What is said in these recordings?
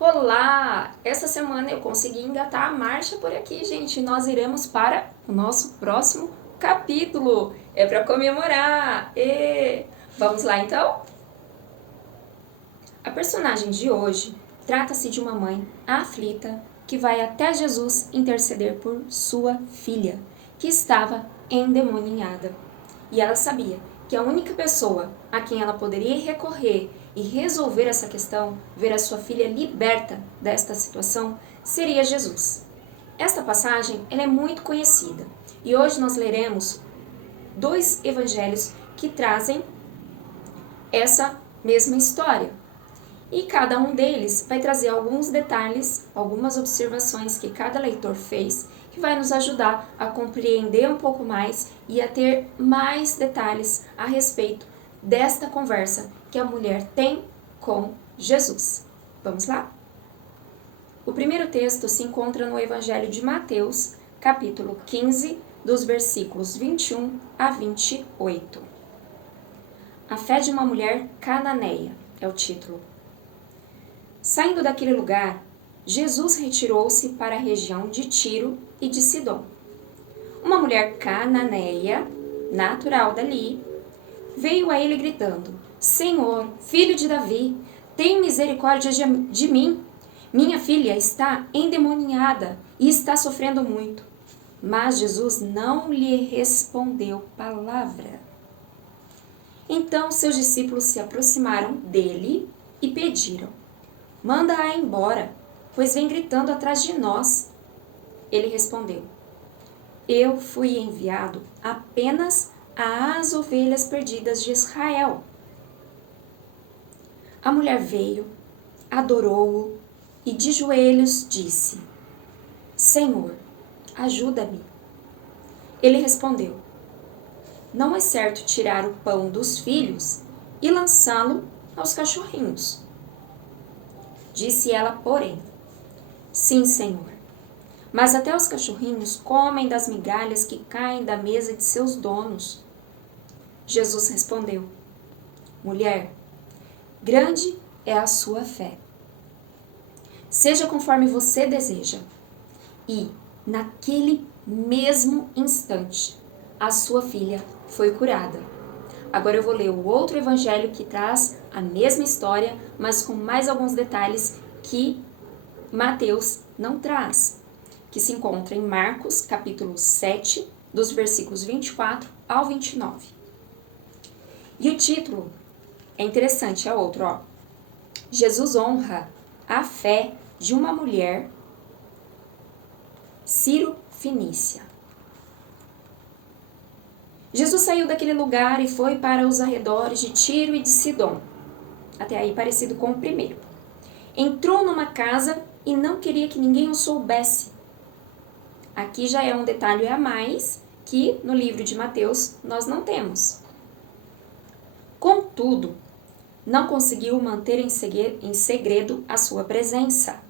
Olá! Essa semana eu consegui engatar a marcha por aqui, gente. Nós iremos para o nosso próximo capítulo. É para comemorar! Vamos lá então? A personagem de hoje trata-se de uma mãe aflita que vai até Jesus interceder por sua filha, que estava endemoniada. E ela sabia que a única pessoa a quem ela poderia recorrer e resolver essa questão, ver a sua filha liberta desta situação, seria Jesus. Esta passagem ela é muito conhecida e hoje nós leremos dois evangelhos que trazem essa mesma história. E cada um deles vai trazer alguns detalhes, algumas observações que cada leitor fez, que vai nos ajudar a compreender um pouco mais e a ter mais detalhes a respeito desta conversa que a mulher tem com Jesus. Vamos lá? O primeiro texto se encontra no Evangelho de Mateus, capítulo 15, dos versículos 21 a 28. A fé de uma mulher cananeia é o título. Saindo daquele lugar, Jesus retirou-se para a região de Tiro e de Sidom. Uma mulher cananeia, natural dali, veio a ele gritando: Senhor, filho de Davi, tem misericórdia de mim. Minha filha está endemoniada e está sofrendo muito. Mas Jesus não lhe respondeu palavra. Então seus discípulos se aproximaram dele e pediram: Manda-a embora, pois vem gritando atrás de nós. Ele respondeu: Eu fui enviado apenas às ovelhas perdidas de Israel. A mulher veio, adorou-o e de joelhos disse: Senhor, ajuda-me. Ele respondeu: Não é certo tirar o pão dos filhos e lançá-lo aos cachorrinhos. Disse ela, porém: Sim, Senhor, mas até os cachorrinhos comem das migalhas que caem da mesa de seus donos. Jesus respondeu: Mulher, grande é a sua fé. Seja conforme você deseja. E, naquele mesmo instante, a sua filha foi curada. Agora eu vou ler o outro evangelho que traz a mesma história, mas com mais alguns detalhes que Mateus não traz, que se encontra em Marcos, capítulo 7, dos versículos 24 ao 29. E o título é interessante, é outro, ó. Jesus honra a fé de uma mulher Ciro-Fenícia. Jesus saiu daquele lugar e foi para os arredores de Tiro e de Sidom, até aí parecido com o primeiro. Entrou numa casa e não queria que ninguém o soubesse. Aqui já é um detalhe a mais que no livro de Mateus nós não temos. Contudo, não conseguiu manter em segredo a sua presença.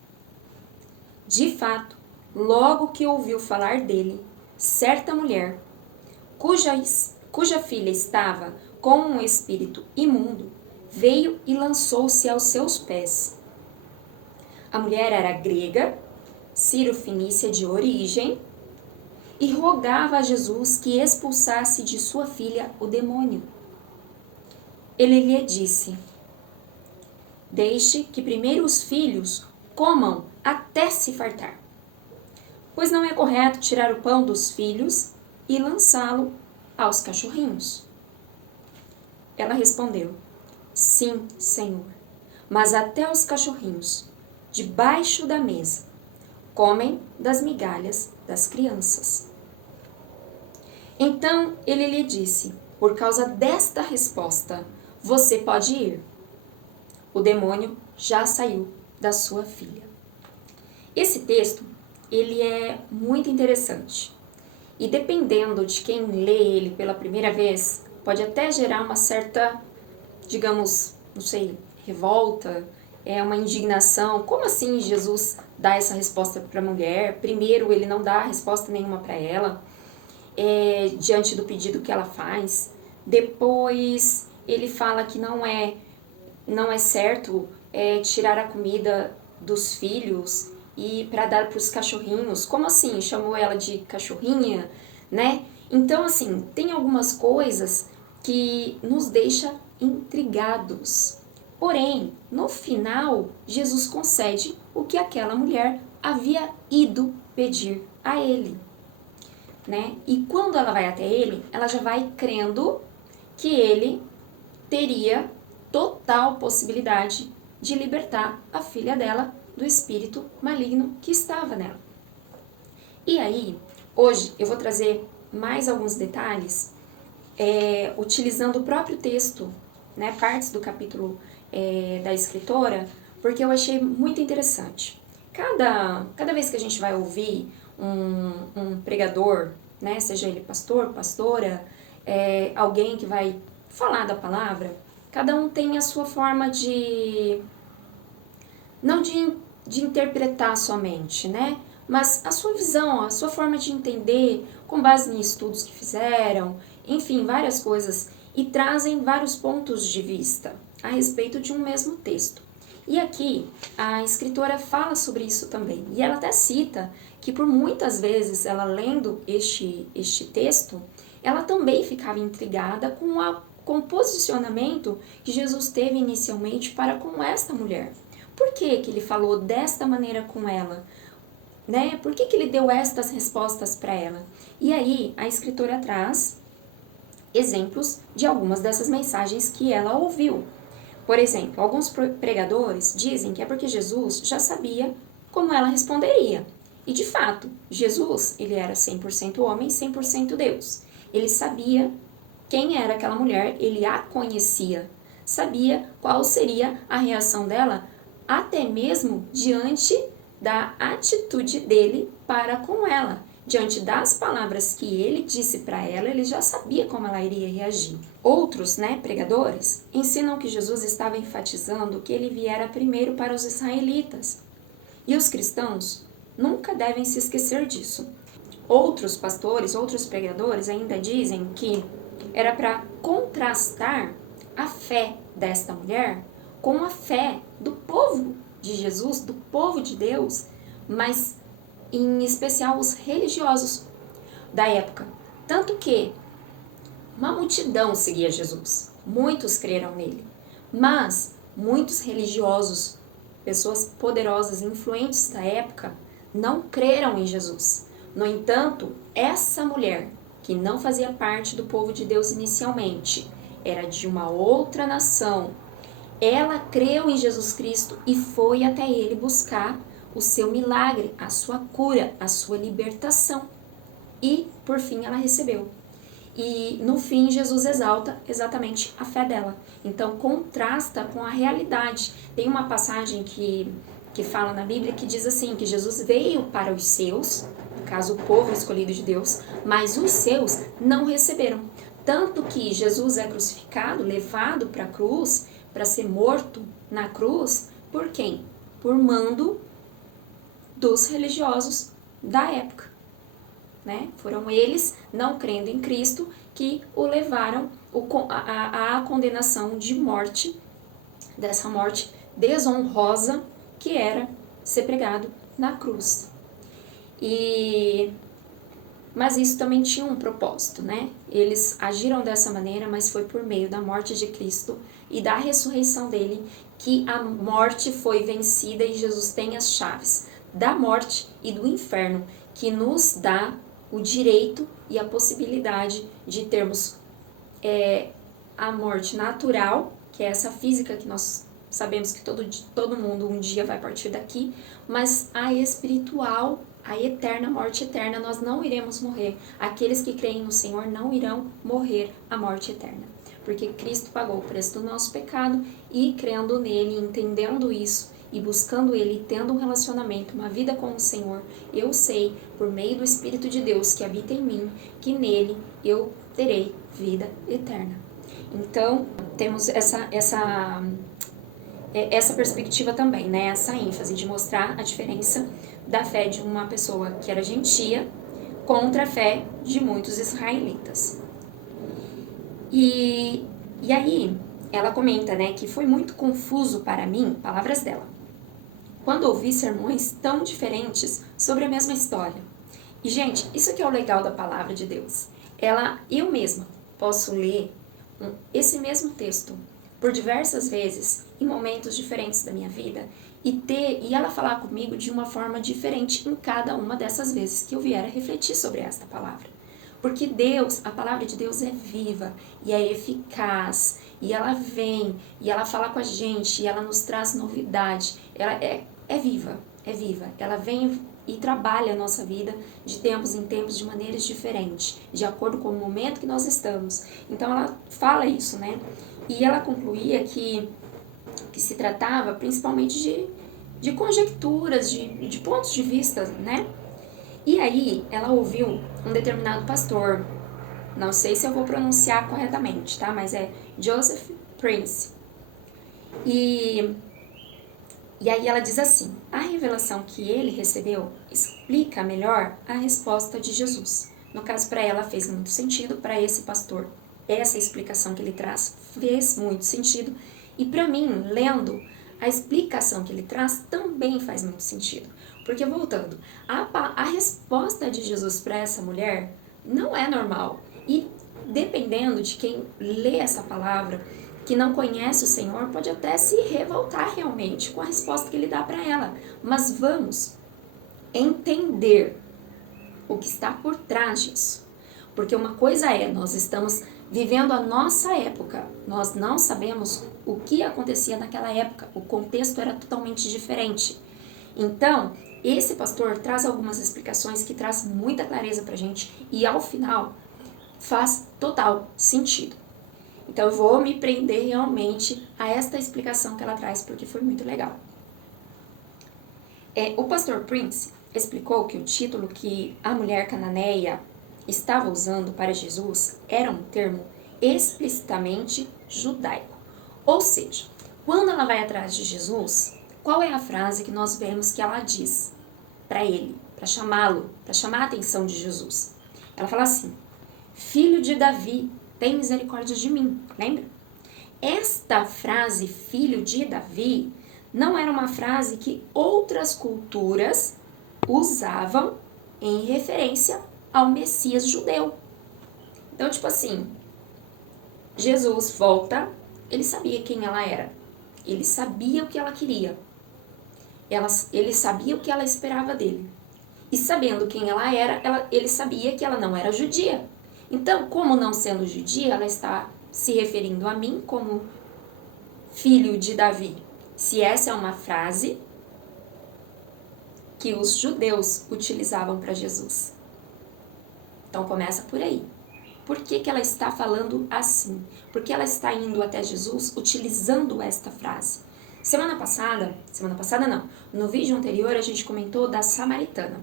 De fato, logo que ouviu falar dele, certa mulher, cuja filha estava com um espírito imundo, veio e lançou-se aos seus pés. A mulher era grega, Ciro-Fenícia de origem, e rogava a Jesus que expulsasse de sua filha o demônio. Ele lhe disse: Deixe que primeiro os filhos comam até se fartar, pois não é correto tirar o pão dos filhos e lançá-lo aos cachorrinhos. Ela respondeu: Sim, Senhor, mas até os cachorrinhos, debaixo da mesa, comem das migalhas das crianças. Então ele lhe disse: Por causa desta resposta, você pode ir. O demônio já saiu da sua filha. Esse texto, ele é muito interessante. E dependendo de quem lê ele pela primeira vez, pode até gerar uma certa, digamos, não sei, revolta, uma indignação. Como assim Jesus dá essa resposta para a mulher? Primeiro, ele não dá resposta nenhuma para ela, diante do pedido que ela faz. Depois, ele fala que não é certo tirar a comida dos filhos e para dar para os cachorrinhos. Como assim? Chamou ela de cachorrinha, né? Então, assim, tem algumas coisas que nos deixa intrigados. Porém, no final, Jesus concede o que aquela mulher havia ido pedir a ele, né? E quando ela vai até ele, ela já vai crendo que ele teria total possibilidade de libertar a filha dela do espírito maligno que estava nela. E aí, hoje eu vou trazer mais alguns detalhes, utilizando o próprio texto, né, partes do capítulo da escritora, porque eu achei muito interessante. Cada vez que a gente vai ouvir um pregador, né, seja ele pastor, pastora, alguém que vai falar da palavra, cada um tem a sua forma não de interpretar somente, né? Mas a sua visão, a sua forma de entender, com base em estudos que fizeram, enfim, várias coisas, e trazem vários pontos de vista a respeito de um mesmo texto. E aqui a escritora fala sobre isso também, e ela até cita que por muitas vezes ela lendo este texto, ela também ficava intrigada com o posicionamento que Jesus teve inicialmente para com esta mulher. Por que ele falou desta maneira com ela? Né? Por que ele deu estas respostas para ela? E aí a escritora traz exemplos de algumas dessas mensagens que ela ouviu. Por exemplo, alguns pregadores dizem que é porque Jesus já sabia como ela responderia. E de fato, Jesus, ele era 100% homem, 100% Deus. Ele sabia quem era aquela mulher, ele a conhecia, sabia qual seria a reação dela, até mesmo diante da atitude dele para com ela. Diante das palavras que ele disse para ela, ele já sabia como ela iria reagir. Outros, pregadores, ensinam que Jesus estava enfatizando que ele viera primeiro para os israelitas. E os cristãos nunca devem se esquecer disso. Outros pastores, outros pregadores ainda dizem que era para contrastar a fé desta mulher com a fé do povo de Jesus, do povo de Deus, mas em especial os religiosos da época. Tanto que uma multidão seguia Jesus, muitos creram nele, mas muitos religiosos, pessoas poderosas, influentes da época, não creram em Jesus. No entanto, essa mulher, que não fazia parte do povo de Deus inicialmente, era de uma outra nação, ela creu em Jesus Cristo e foi até ele buscar o seu milagre, a sua cura, a sua libertação. E, por fim, ela recebeu. E, no fim, Jesus exalta exatamente a fé dela. Então, contrasta com a realidade. Tem uma passagem que fala na Bíblia que diz assim, que Jesus veio para os seus, no caso, o povo escolhido de Deus, mas os seus não receberam. Tanto que Jesus é crucificado, levado para a cruz, para ser morto na cruz, por quem? Por mando dos religiosos da época, né? Foram eles, não crendo em Cristo, que o levaram à condenação de morte, dessa morte desonrosa que era ser pregado na cruz. Mas isso também tinha um propósito, né? Eles agiram dessa maneira, mas foi por meio da morte de Cristo e da ressurreição dele que a morte foi vencida e Jesus tem as chaves da morte e do inferno, que nos dá o direito e a possibilidade de termos a morte natural, que é essa física que nós sabemos que todo mundo um dia vai partir daqui, mas a espiritual, a eterna, morte eterna, nós não iremos morrer. Aqueles que creem no Senhor não irão morrer a morte eterna, porque Cristo pagou o preço do nosso pecado e crendo nele, entendendo isso e buscando ele, tendo um relacionamento, uma vida com o Senhor, eu sei, por meio do Espírito de Deus que habita em mim, que nele eu terei vida eterna. Então, temos essa perspectiva também, né? Essa ênfase de mostrar a diferença da fé de uma pessoa que era gentia contra a fé de muitos israelitas. E aí, ela comenta, né, que foi muito confuso para mim, palavras dela, quando ouvi sermões tão diferentes sobre a mesma história. E, gente, isso que é o legal da palavra de Deus. Eu mesma posso ler esse mesmo texto por diversas vezes, em momentos diferentes da minha vida, e ela falar comigo de uma forma diferente em cada uma dessas vezes que eu vier a refletir sobre esta palavra. Porque Deus, a palavra de Deus é viva e é eficaz, e ela vem, e ela fala com a gente, e ela nos traz novidade. Ela é viva, ela vem e trabalha a nossa vida de tempos em tempos de maneiras diferentes, de acordo com o momento que nós estamos. Então ela fala isso, né? E ela concluía que se tratava principalmente de conjecturas, de pontos de vista, né? E aí ela ouviu um determinado pastor, não sei se eu vou pronunciar corretamente, tá? Mas é Joseph Prince. E aí ela diz assim: a revelação que ele recebeu explica melhor a resposta de Jesus. No caso, para ela fez muito sentido, para esse pastor, essa explicação que ele traz fez muito sentido. E para mim, lendo, a explicação que ele traz também faz muito sentido. Porque, voltando, a resposta de Jesus para essa mulher não é normal. E dependendo de quem lê essa palavra, que não conhece o Senhor, pode até se revoltar realmente com a resposta que ele dá para ela. Mas vamos entender o que está por trás disso. Porque uma coisa é, nós estamos vivendo a nossa época, nós não sabemos o que acontecia naquela época, o contexto era totalmente diferente. Então, esse pastor traz algumas explicações que traz muita clareza pra gente e ao final faz total sentido. Então eu vou me prender realmente a esta explicação que ela traz porque foi muito legal. O pastor Prince explicou que o título que a mulher cananeia estava usando para Jesus era um termo explicitamente judaico. Ou seja, quando ela vai atrás de Jesus, qual é a frase que nós vemos que ela diz para ele, para chamá-lo, para chamar a atenção de Jesus? Ela fala assim: filho de Davi, tem misericórdia de mim, lembra? Esta frase, filho de Davi, não era uma frase que outras culturas usavam em referência ao Messias judeu. Então, tipo assim, Jesus volta, ele sabia quem ela era, ele sabia o que ela queria, ele sabia o que ela esperava dele. E sabendo quem ela era, ele sabia que ela não era judia. Então, como não sendo judia, ela está se referindo a mim como filho de Davi. Se essa é uma frase que os judeus utilizavam para Jesus. Então, começa por aí. Por que ela está falando assim? Por que ela está indo até Jesus utilizando esta frase? Semana passada não, no vídeo anterior a gente comentou da samaritana.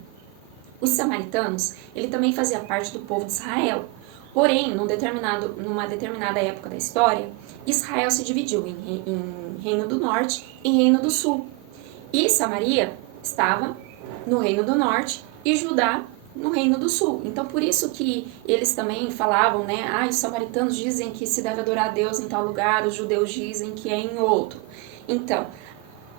Os samaritanos, ele também fazia parte do povo de Israel. Porém, numa determinada época da história, Israel se dividiu em Reino do Norte e Reino do Sul. E Samaria estava no Reino do Norte e Judá no Reino do Sul. Então, por isso que eles também falavam, né? Os samaritanos dizem que se deve adorar a Deus em tal lugar, os judeus dizem que é em outro. Então,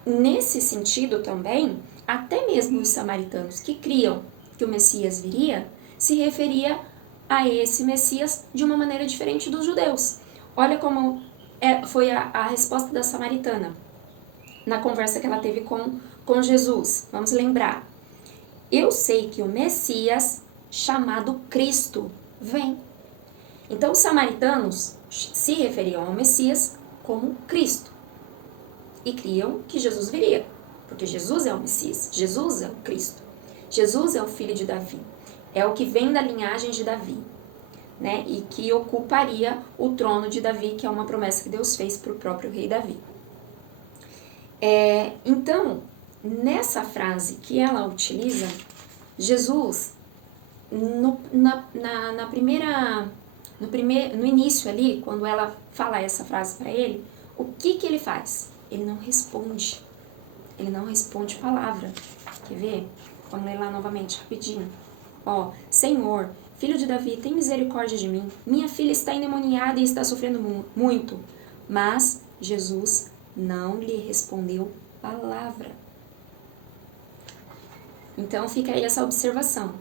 nesse sentido também, até mesmo os samaritanos que criam que o Messias viria, se referia a esse Messias de uma maneira diferente dos judeus. Olha como foi a resposta da samaritana na conversa que ela teve com Jesus. Vamos lembrar. Eu sei que o Messias, chamado Cristo, vem. Então, os samaritanos se referiam ao Messias como Cristo e criam que Jesus viria, porque Jesus é o Messias, Jesus é o Cristo, Jesus é o filho de Davi, é o que vem da linhagem de Davi, né? E que ocuparia o trono de Davi, que é uma promessa que Deus fez para o próprio rei Davi. Então, nessa frase que ela utiliza, Jesus, no início ali, quando ela fala essa frase para ele, o que ele faz? Ele não responde palavra. Quer ver? Vamos ler lá novamente, rapidinho. Senhor, filho de Davi, tem misericórdia de mim. Minha filha está endemoniada e está sofrendo muito. Mas Jesus não lhe respondeu palavra. Então fica aí essa observação.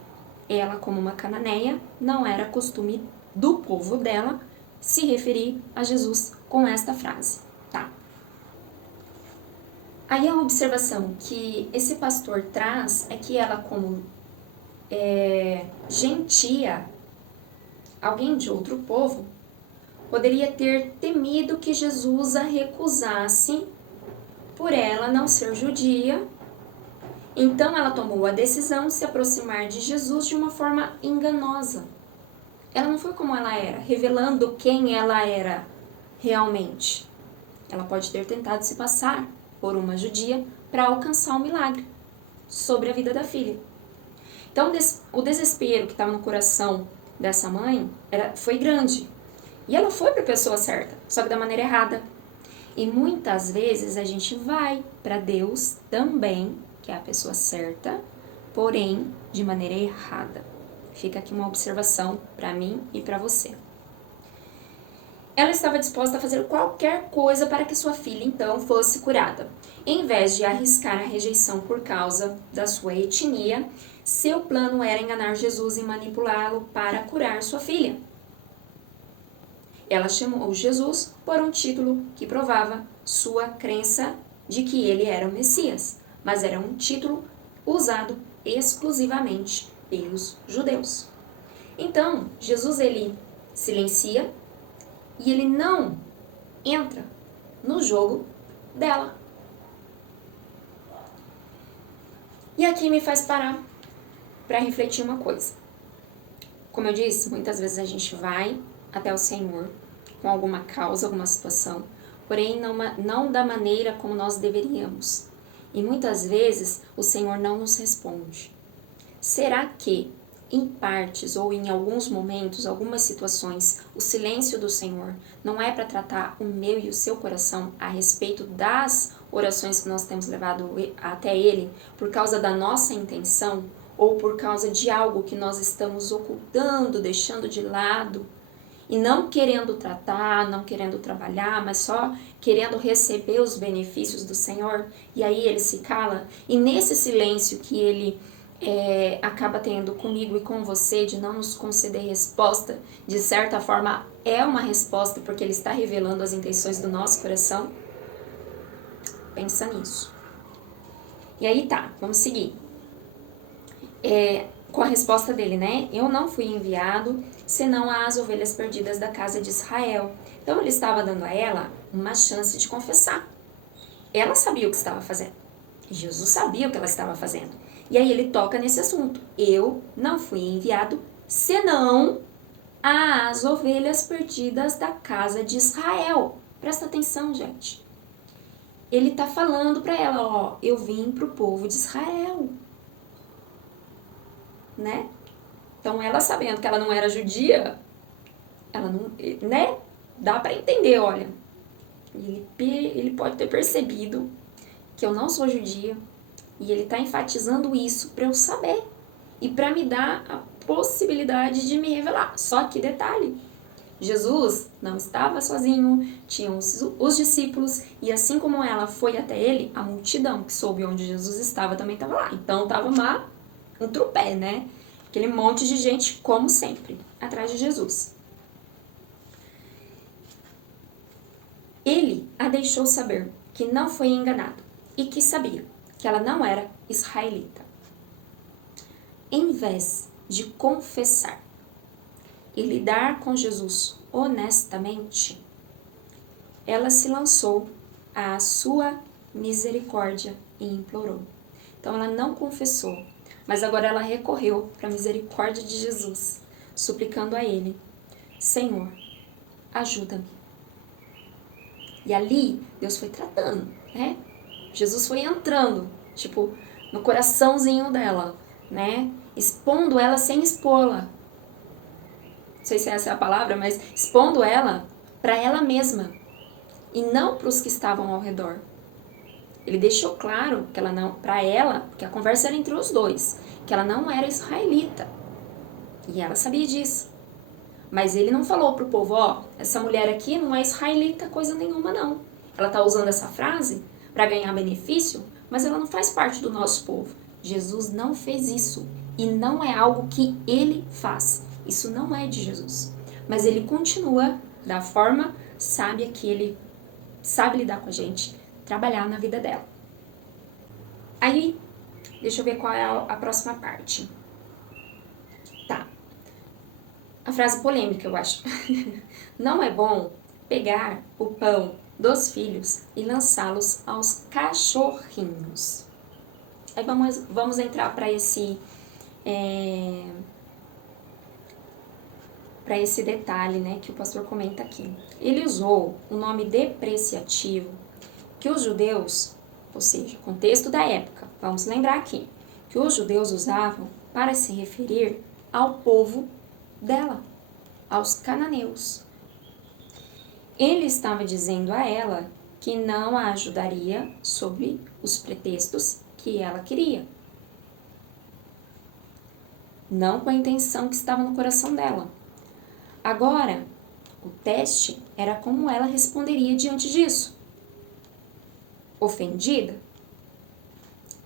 Ela, como uma cananeia, não era costume do povo dela se referir a Jesus com esta frase, tá? Aí a observação que esse pastor traz é que ela, como gentia, alguém de outro povo, poderia ter temido que Jesus a recusasse por ela não ser judia. Então ela tomou a decisão de se aproximar de Jesus de uma forma enganosa. Ela não foi como ela era, revelando quem ela era realmente. Ela pode ter tentado se passar por uma judia para alcançar o milagre sobre a vida da filha. Então o desespero que estava no coração dessa mãe foi grande. E ela foi para a pessoa certa, só que da maneira errada. E muitas vezes a gente vai para Deus também, que é a pessoa certa, porém de maneira errada. Fica aqui uma observação para mim e para você. Ela estava disposta a fazer qualquer coisa para que sua filha então fosse curada. Em vez de arriscar a rejeição por causa da sua etnia, seu plano era enganar Jesus e manipulá-lo para curar sua filha. Ela chamou Jesus por um título que provava sua crença de que ele era o Messias, mas era um título usado exclusivamente pelos judeus. Então, Jesus ele silencia e ele não entra no jogo dela. E aqui me faz parar para refletir uma coisa. Como eu disse, muitas vezes a gente vai até o Senhor com alguma causa, alguma situação, porém não da maneira como nós deveríamos. E muitas vezes o Senhor não nos responde. Será que, em partes ou em alguns momentos, algumas situações, o silêncio do Senhor não é para tratar o meu e o seu coração a respeito das orações que nós temos levado até Ele por causa da nossa intenção ou por causa de algo que nós estamos ocultando, deixando de lado e não querendo tratar, não querendo trabalhar, mas só querendo receber os benefícios do Senhor? E aí Ele se cala, e nesse silêncio que Ele acaba tendo comigo e com você, de não nos conceder resposta, de certa forma é uma resposta porque Ele está revelando as intenções do nosso coração. Pensa nisso. E aí tá, vamos seguir. Com a resposta dele, né? Eu não fui enviado senão às ovelhas perdidas da casa de Israel. Então ele estava dando a ela uma chance de confessar. Ela sabia o que estava fazendo. Jesus sabia o que ela estava fazendo. E aí ele toca nesse assunto. Eu não fui enviado senão às ovelhas perdidas da casa de Israel. Presta atenção, gente. Ele está falando para ela, ó, eu vim para o povo de Israel. Né? Então ela sabendo que ela não era judia, ela não, né? Dá para entender, olha. Ele pode ter percebido que eu não sou judia e ele está enfatizando isso para eu saber e para me dar a possibilidade de me revelar. Só que detalhe, Jesus não estava sozinho, tinham os discípulos e assim como ela foi até ele, a multidão que soube onde Jesus estava também estava lá. Então estava um tropé, né? Aquele monte de gente, como sempre, atrás de Jesus. Ele a deixou saber que não foi enganado e que sabia que ela não era israelita. Em vez de confessar e lidar com Jesus honestamente, ela se lançou à sua misericórdia e implorou. Então ela não confessou, mas agora ela recorreu para a misericórdia de Jesus, suplicando a Ele, Senhor, ajuda-me. E ali, Deus foi tratando, né? Jesus foi entrando, tipo, no coraçãozinho dela, né? Expondo ela sem expô-la. Não sei se essa é a palavra, mas expondo ela para ela mesma e não para os que estavam ao redor. Ele deixou claro que ela não, para ela, porque a conversa era entre os dois, que ela não era israelita. E ela sabia disso. Mas ele não falou pro povo, ó, essa mulher aqui não é israelita coisa nenhuma não. Ela tá usando essa frase para ganhar benefício, mas ela não faz parte do nosso povo. Jesus não fez isso e não é algo que ele faz. Isso não é de Jesus. Mas ele continua da forma sábia que ele sabe lidar com a gente, trabalhar na vida dela. Aí, deixa eu ver qual é a próxima parte. Tá. A frase polêmica, eu acho. Não é bom pegar o pão dos filhos e lançá-los aos cachorrinhos. Aí vamos entrar para esse detalhe, né, que o pastor comenta aqui. Ele usou o nome depreciativo que os judeus, ou seja, contexto da época, vamos lembrar aqui, que os judeus usavam para se referir ao povo dela, aos cananeus. Ele estava dizendo a ela que não a ajudaria sob os pretextos que ela queria. Não com a intenção que estava no coração dela. Agora, o teste era como ela responderia diante disso. Ofendida?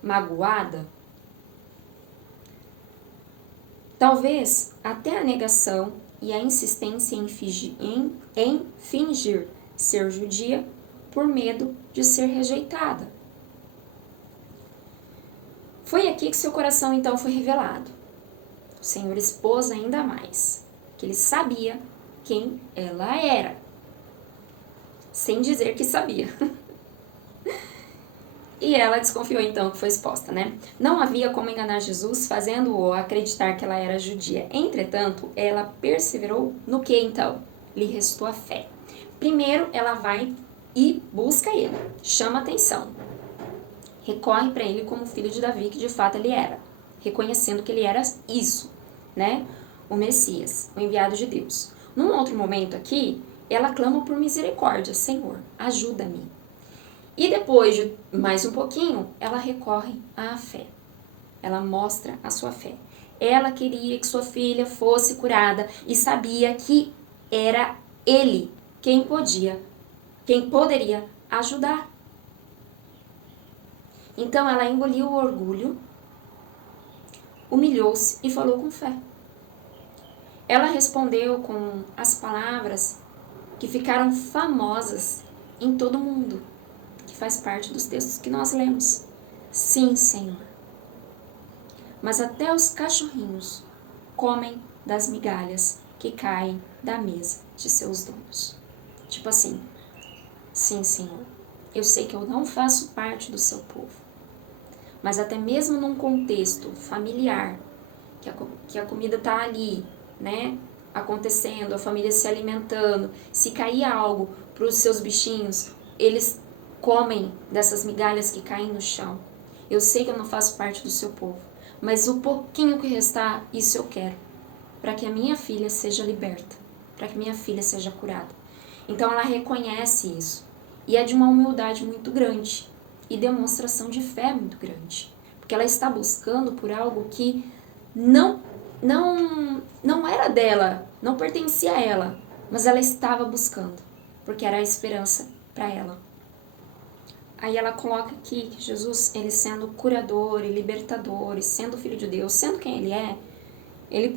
Magoada? Talvez até a negação e a insistência em fingir ser judia por medo de ser rejeitada. Foi aqui que seu coração então foi revelado. O Senhor expôs ainda mais, que ele sabia quem ela era, sem dizer que sabia. E ela desconfiou então que foi exposta, né? Não havia como enganar Jesus fazendo-o acreditar que ela era judia. Entretanto, ela perseverou no que então? Lhe restou a fé. Primeiro, ela vai e busca ele, chama atenção. Recorre para ele como filho de Davi, que de fato ele era, reconhecendo que ele era isso, né? O Messias, o enviado de Deus. Num outro momento aqui, ela clama por misericórdia. Senhor, ajuda-me. E depois de mais um pouquinho, ela recorre à fé. Ela mostra a sua fé. Ela queria que sua filha fosse curada e sabia que era ele quem poderia ajudar. Então ela engoliu o orgulho, humilhou-se e falou com fé. Ela respondeu com as palavras que ficaram famosas em todo o mundo, que faz parte dos textos que nós lemos. Sim, Senhor. Mas até os cachorrinhos comem das migalhas que caem da mesa de seus donos. Tipo assim, sim, Senhor, eu sei que eu não faço parte do seu povo, mas até mesmo num contexto familiar, que a comida tá ali, né, acontecendo, a família se alimentando, se cair algo para os seus bichinhos, eles comem dessas migalhas que caem no chão. Eu sei que eu não faço parte do seu povo, mas o pouquinho que restar, isso eu quero, para que a minha filha seja liberta, para que minha filha seja curada. Então ela reconhece isso, e é de uma humildade muito grande, e demonstração de fé muito grande, porque ela está buscando por algo que não era dela, não pertencia a ela, mas ela estava buscando, porque era a esperança para ela. Aí ela coloca aqui que Jesus, ele sendo curador e libertador, e sendo filho de Deus, sendo quem ele é, ele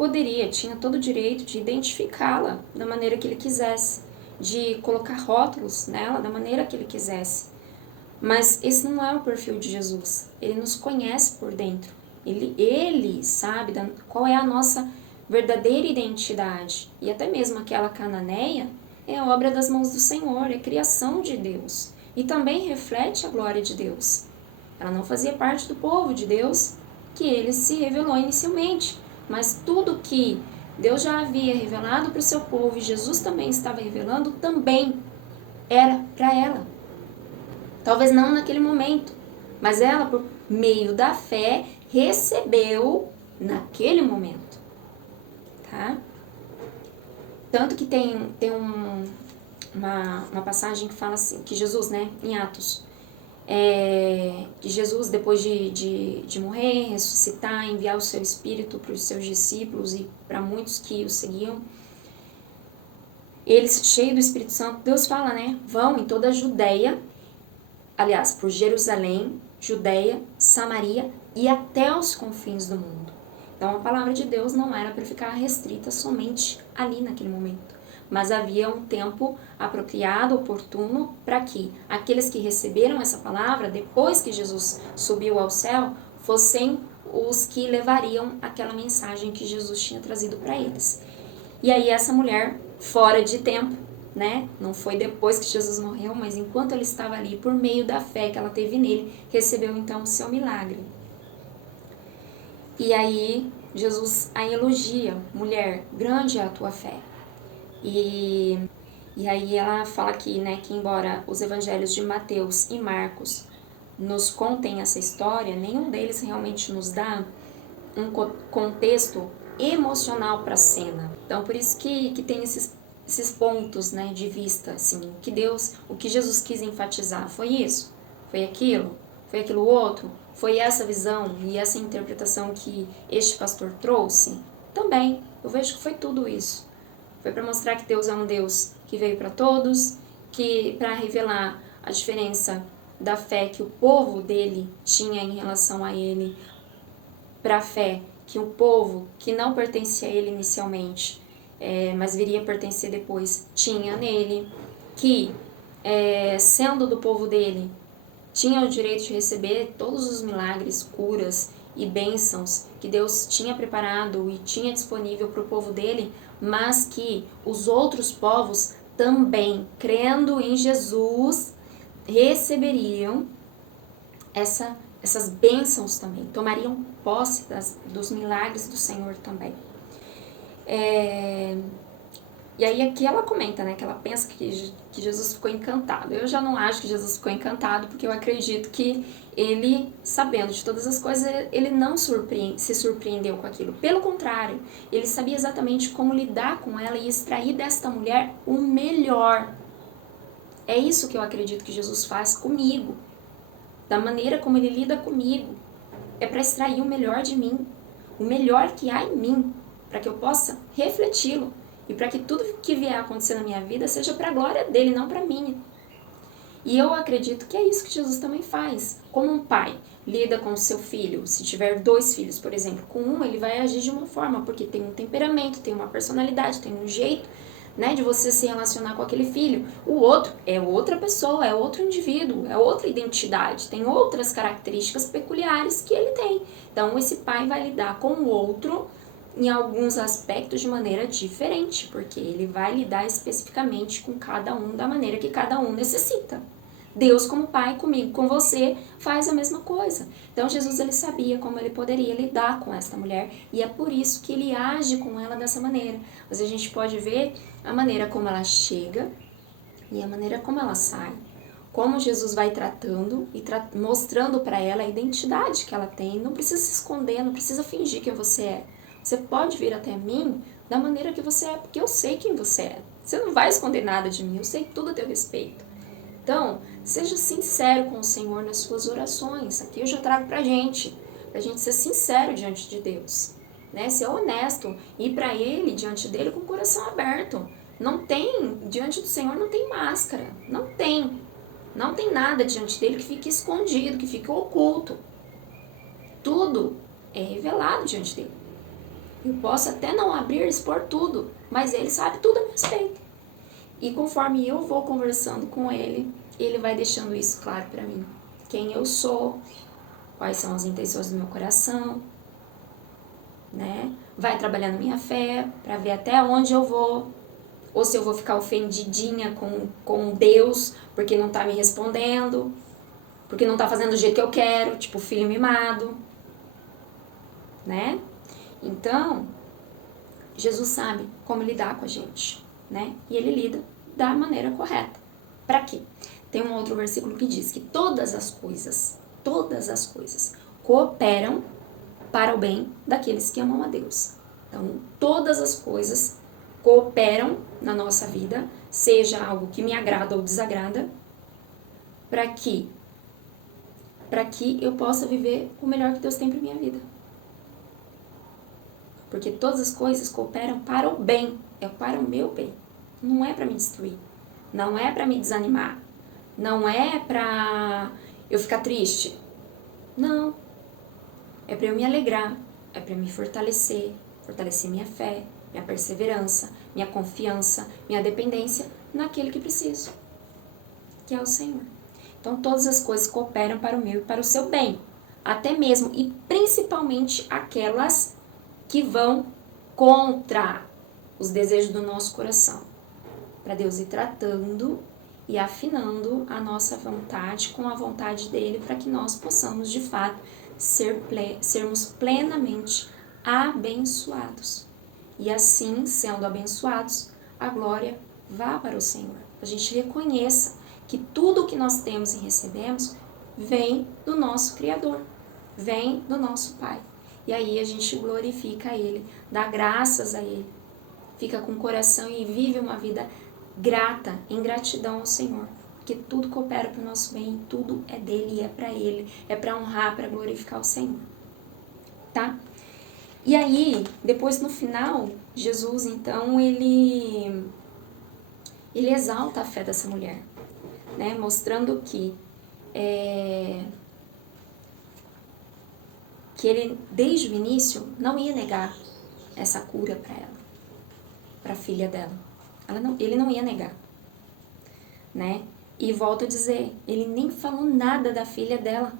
tinha todo o direito de identificá-la da maneira que ele quisesse, de colocar rótulos nela da maneira que ele quisesse. Mas esse não é o perfil de Jesus. Ele nos conhece por dentro. Ele sabe qual é a nossa verdadeira identidade. E até mesmo aquela cananeia é obra das mãos do Senhor, é criação de Deus. E também reflete a glória de Deus. Ela não fazia parte do povo de Deus que ele se revelou inicialmente. Mas tudo que Deus já havia revelado para o seu povo e Jesus também estava revelando, também era para ela. Talvez não naquele momento, mas ela, por meio da fé, recebeu naquele momento. Tá? Tanto que tem uma passagem que fala assim, que Jesus, né, em Atos, que Jesus, depois de morrer, ressuscitar, enviar o seu Espírito para os seus discípulos e para muitos que o seguiam, eles, cheios do Espírito Santo, Deus fala, né, vão em toda a Judéia, aliás, por Jerusalém, Judeia, Samaria e até os confins do mundo. Então a palavra de Deus não era para ficar restrita somente ali naquele momento, mas havia um tempo apropriado, oportuno, para que aqueles que receberam essa palavra, depois que Jesus subiu ao céu, fossem os que levariam aquela mensagem que Jesus tinha trazido para eles. E aí essa mulher, fora de tempo, né? Não foi depois que Jesus morreu, mas enquanto ele estava ali, por meio da fé que ela teve nele, recebeu então o seu milagre. E aí Jesus a elogia: mulher, grande é a tua fé. E aí ela fala aqui, né, que embora os evangelhos de Mateus e Marcos nos contem essa história, nenhum deles realmente nos dá um contexto emocional para a cena. Então por isso que tem esses pontos, né, de vista, assim, o que Jesus quis enfatizar foi isso, foi aquilo outro, foi essa visão e essa interpretação que este pastor trouxe. Também eu vejo que foi tudo isso. Foi para mostrar que Deus é um Deus que veio para todos, que para revelar a diferença da fé que o povo dele tinha em relação a ele, para a fé que o povo que não pertencia a ele inicialmente, mas viria a pertencer depois, tinha nele, que sendo do povo dele, tinha o direito de receber todos os milagres, curas e bênçãos que Deus tinha preparado e tinha disponível para o povo dele, mas que os outros povos também, crendo em Jesus, receberiam essas bênçãos também, tomariam posse dos milagres do Senhor também. E aí aqui ela comenta, né, que ela pensa que Jesus ficou encantado. Eu já não acho que Jesus ficou encantado, porque eu acredito que ele, sabendo de todas as coisas, ele não se surpreendeu com aquilo. Pelo contrário, ele sabia exatamente como lidar com ela e extrair desta mulher o melhor. É isso que eu acredito que Jesus faz comigo, da maneira como ele lida comigo. É para extrair o melhor de mim, o melhor que há em mim, para que eu possa refleti-lo. E para que tudo que vier a acontecer na minha vida seja para a glória dele, não para minha. E eu acredito que é isso que Jesus também faz. Como um pai lida com o seu filho, se tiver 2 filhos, por exemplo, com um ele vai agir de uma forma, porque tem um temperamento, tem uma personalidade, tem um jeito, né, de você se relacionar com aquele filho. O outro é outra pessoa, é outro indivíduo, é outra identidade, tem outras características peculiares que ele tem. Então esse pai vai lidar com o outro em alguns aspectos de maneira diferente, porque ele vai lidar especificamente com cada um da maneira que cada um necessita. Deus, como pai, comigo, com você, faz a mesma coisa. Então Jesus, ele sabia como ele poderia lidar com esta mulher, e é por isso que ele age com ela dessa maneira. Mas a gente pode ver a maneira como ela chega e a maneira como ela sai. Como Jesus vai tratando e mostrando para ela a identidade que ela tem. Não precisa se esconder, não precisa fingir quem você é. Você pode vir até mim da maneira que você é, porque eu sei quem você é. Você não vai esconder nada de mim, eu sei tudo a teu respeito. Então, seja sincero com o Senhor nas suas orações. Aqui eu já trago pra gente ser sincero diante de Deus, né? Ser honesto, ir para Ele, diante dele, com o coração aberto. Não tem, diante do Senhor não tem máscara, não tem nada diante dele que fique escondido, que fique oculto. Tudo é revelado diante dele. Eu posso até não abrir, expor tudo, mas ele sabe tudo a meu respeito. E conforme eu vou conversando com ele, ele vai deixando isso claro para mim. Quem eu sou, quais são as intenções do meu coração, né? Vai trabalhando minha fé para ver até onde eu vou, ou se eu vou ficar ofendidinha com Deus porque não tá me respondendo, porque não tá fazendo do jeito que eu quero, tipo filho mimado, né? Então, Jesus sabe como lidar com a gente, né? E ele lida da maneira correta. Para quê? Tem um outro versículo que diz que todas as coisas cooperam para o bem daqueles que amam a Deus. Então, todas as coisas cooperam na nossa vida, seja algo que me agrada ou desagrada, para que eu possa viver o melhor que Deus tem para minha vida. Porque todas as coisas cooperam para o bem, é para o meu bem. Não é para me destruir, não é para me desanimar, não é para eu ficar triste, Não. É para eu me alegrar, é para me fortalecer minha fé, minha perseverança, minha confiança, minha dependência naquele que preciso, que é o Senhor. Então todas as coisas cooperam para o meu e para o seu bem, até mesmo e principalmente aquelas que vão contra os desejos do nosso coração, para Deus ir tratando e afinando a nossa vontade com a vontade dele, para que nós possamos de fato sermos plenamente abençoados. E assim, sendo abençoados, a glória vá para o Senhor. A gente reconheça que tudo o que nós temos e recebemos vem do nosso Criador, vem do nosso Pai. E aí a gente glorifica Ele, dá graças a Ele, fica com o coração e vive uma vida grata, em gratidão ao Senhor. Porque tudo coopera para o nosso bem, tudo é dele e é para ele, é para honrar, para glorificar o Senhor, tá? E aí, depois no final, Jesus então, ele exalta a fé dessa mulher, né? Mostrando que ele, desde o início, não ia negar essa cura para ela, para a filha dela. Ele não ia negar, né? E volto a dizer, ele nem falou nada da filha dela.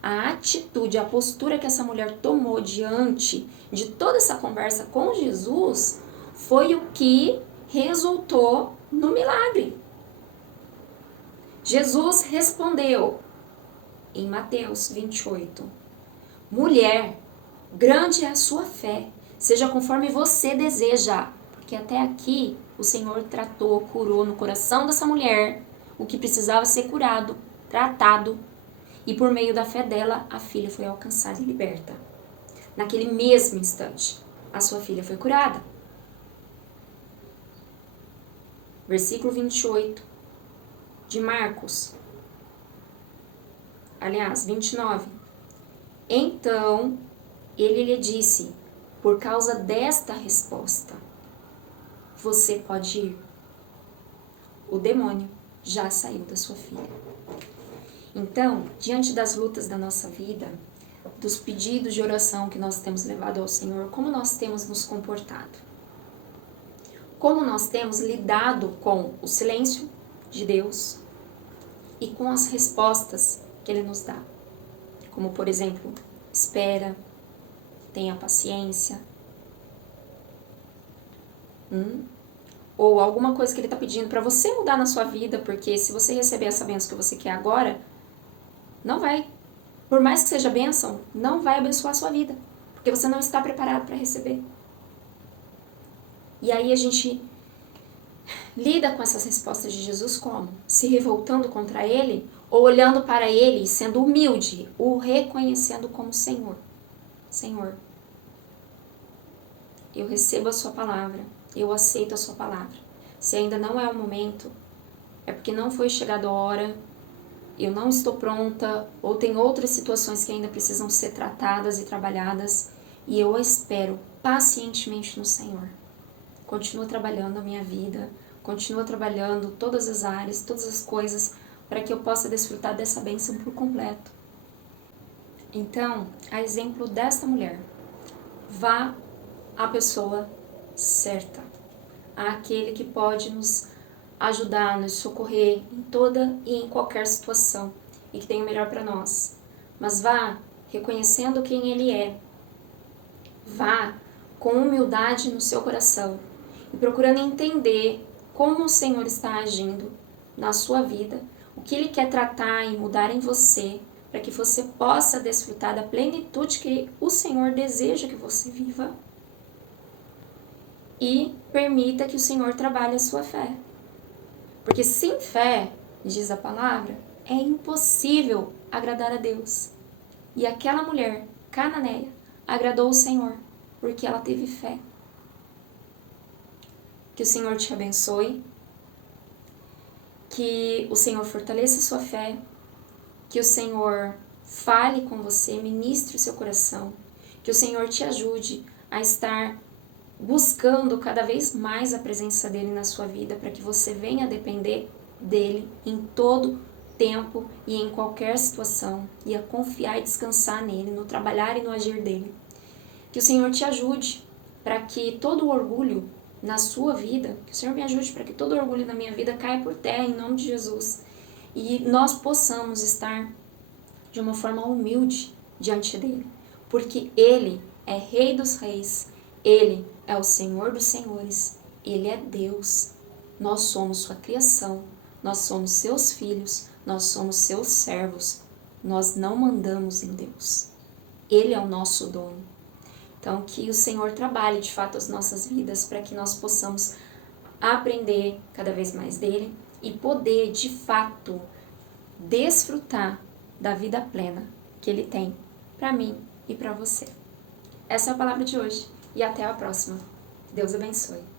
A atitude, a postura que essa mulher tomou diante de toda essa conversa com Jesus foi o que resultou no milagre. Jesus respondeu em Mateus 28, mulher, grande é a sua fé, seja conforme você deseja. Porque até aqui o Senhor tratou, curou no coração dessa mulher o que precisava ser curado, tratado. E por meio da fé dela, a filha foi alcançada e liberta. Naquele mesmo instante, a sua filha foi curada. Versículo 28 de Marcos. Aliás, 29. Então, ele lhe disse, por causa desta resposta, você pode ir. O demônio já saiu da sua filha. Então, diante das lutas da nossa vida, dos pedidos de oração que nós temos levado ao Senhor, como nós temos nos comportado? Como nós temos lidado com o silêncio de Deus e com as respostas que Ele nos dá? Como, por exemplo, espera, tenha paciência. Ou alguma coisa que Ele está pedindo para você mudar na sua vida, porque se você receber essa bênção que você quer agora, não vai, por mais que seja bênção, não vai abençoar a sua vida, porque você não está preparado para receber. E aí a gente lida com essas respostas de Jesus como? Se revoltando contra Ele, ou olhando para Ele, sendo humilde, o reconhecendo como Senhor. Senhor, eu recebo a sua palavra, eu aceito a sua palavra. Se ainda não é o momento, é porque não foi chegada a hora, eu não estou pronta, ou tem outras situações que ainda precisam ser tratadas e trabalhadas, e eu espero pacientemente no Senhor. Continua trabalhando a minha vida, continua trabalhando todas as áreas, todas as coisas, para que eu possa desfrutar dessa bênção por completo. Então, a exemplo desta mulher, vá à pessoa certa, àquele que pode nos ajudar, nos socorrer em toda e em qualquer situação e que tem o melhor para nós. Mas vá reconhecendo quem Ele é. Vá com humildade no seu coração e procurando entender como o Senhor está agindo na sua vida, o que Ele quer tratar e mudar em você, para que você possa desfrutar da plenitude que o Senhor deseja que você viva e permita que o Senhor trabalhe a sua fé. Porque sem fé, diz a palavra, é impossível agradar a Deus. E aquela mulher cananeia agradou o Senhor, porque ela teve fé. Que o Senhor te abençoe, que o Senhor fortaleça a sua fé, que o Senhor fale com você, ministre o seu coração, que o Senhor te ajude a estar buscando cada vez mais a presença dEle na sua vida, para que você venha depender dEle em todo tempo e em qualquer situação, e a confiar e descansar nele, no trabalhar e no agir dele. Que o Senhor te ajude para que todo o orgulho na sua vida, que o Senhor me ajude para que todo o orgulho na minha vida caia por terra em nome de Jesus, e nós possamos estar de uma forma humilde diante dele, porque ele é Rei dos Reis, ele é o Senhor dos Senhores, ele é Deus. Nós somos sua criação, nós somos seus filhos, nós somos seus servos, nós não mandamos em Deus. Ele é o nosso dono. Então, que o Senhor trabalhe de fato as nossas vidas para que nós possamos aprender cada vez mais dele e poder de fato desfrutar da vida plena que ele tem para mim e para você. Essa é a palavra de hoje e até a próxima. Deus abençoe.